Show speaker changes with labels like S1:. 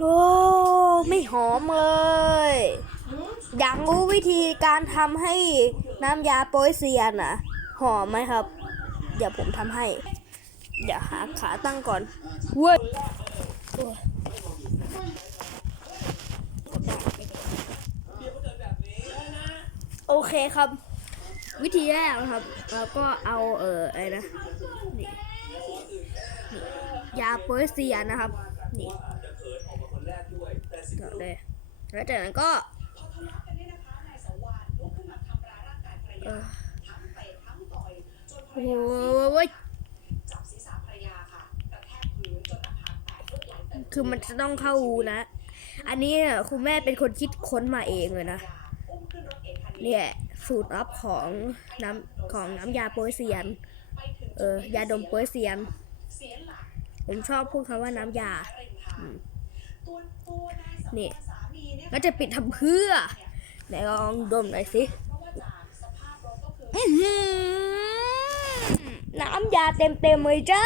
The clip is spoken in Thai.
S1: โอ้ไม่หอมเลย อยากรู้วิธีการทำให้น้ำยาโป๊ยเซียนอะหอมไหมครับ เดี๋ยวผมทำให้ เดี๋ยวหาขาตั้งก่อนเว้ยโอ้ยโอเคครับ วิธีแรกนะครับเราก็เอาเอออะไรนะนี่นี่ยาโป๊ยเซียนนะครับ นี่ต่อเลย แล้วจากนั้นก็เออโอ้ยคือมันจะต้องเข้ารูนะ อันนี้คุณแม่เป็นคนคิดค้นมาเองเลยนะ เนี่ยสูตรลับของน้ำของน้ำยาโป๊ยเซียน เออยาดมโป๊ยเซียน ผมชอบพูดคำว่าน้ำยาอืมนี่ ก็จะปิดทำเพื่อไหนลองดมหน่อยสิน้ำยาเต็มๆเลยจ้า